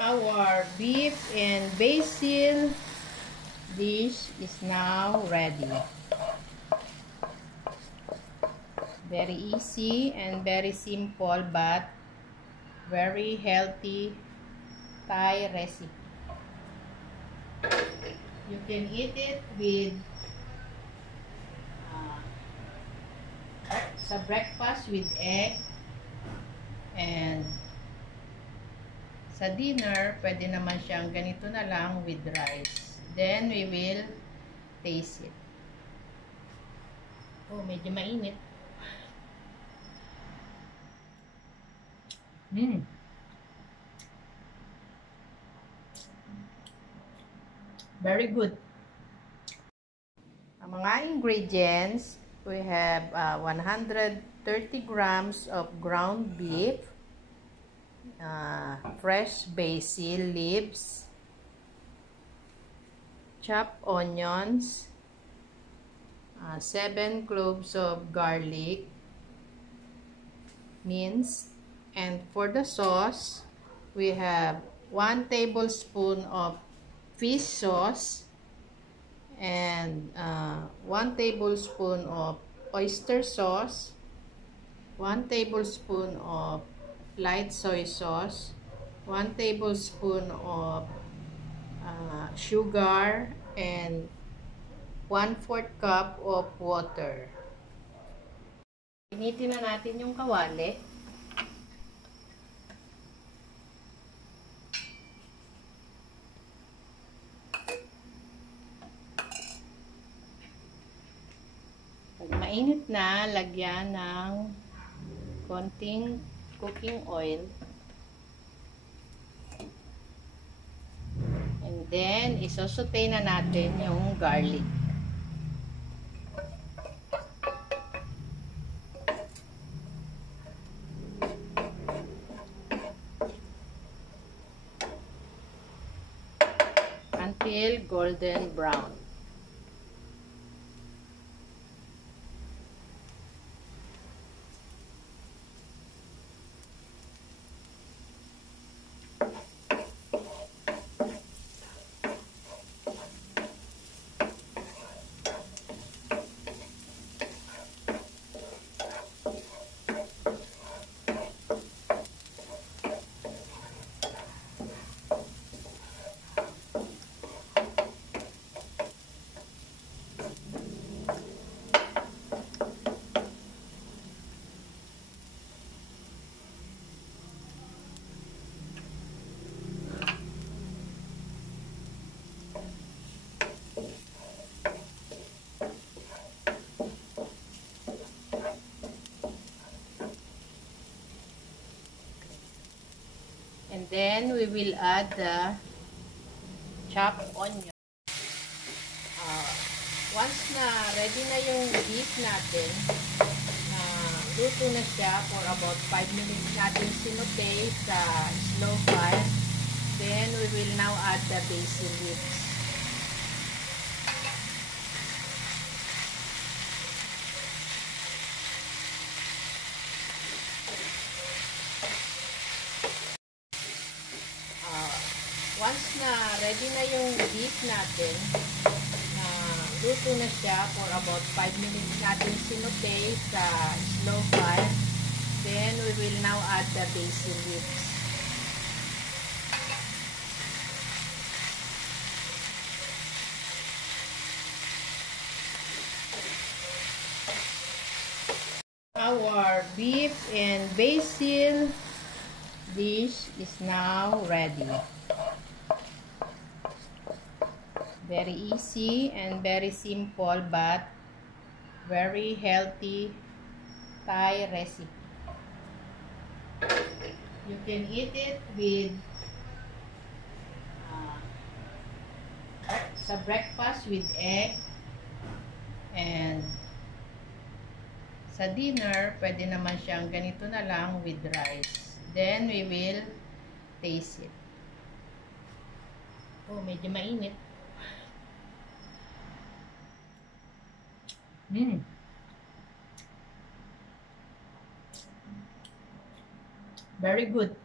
Our beef and basil dish is now ready. Very easy and very simple but very healthy Thai recipe. You can eat it with sa breakfast with egg, and sa dinner, pwede naman siyang ganito na lang with rice. Then, we will taste it. Oh, medyo mainit. Very good. Ang mga ingredients, we have 130 grams of ground beef, fresh basil leaves, chopped onions, 7 cloves of garlic, minced, and for the sauce, we have 1 tablespoon of fish sauce and 1 tablespoon of oyster sauce, 1 tablespoon of light soy sauce, 1 tablespoon of sugar, and 1/4 cup of water. Initin na natin yung kawali. Pag mainit na, lagyan ng konting cooking oil. And then, isosaute na natin yung garlic. Until golden brown. And then, we will add the chopped onion. Once na ready na yung beef natin, luto na siya for about 5 minutes natin sinute sa slow fire. Then, we will now add the basil leaves. Once na ready na yung beef natin, luto na siya for about 5 minutes natin sinute sa slow fire. Then, we will now add the basil leaves. Our beef and basil dish is now ready. Very easy and very simple but very healthy Thai recipe. You can eat it with sa breakfast with egg, and sa dinner, pwede naman siyang ganito na lang with rice. Then, we will taste it. Oh, medyo mainit. Very good.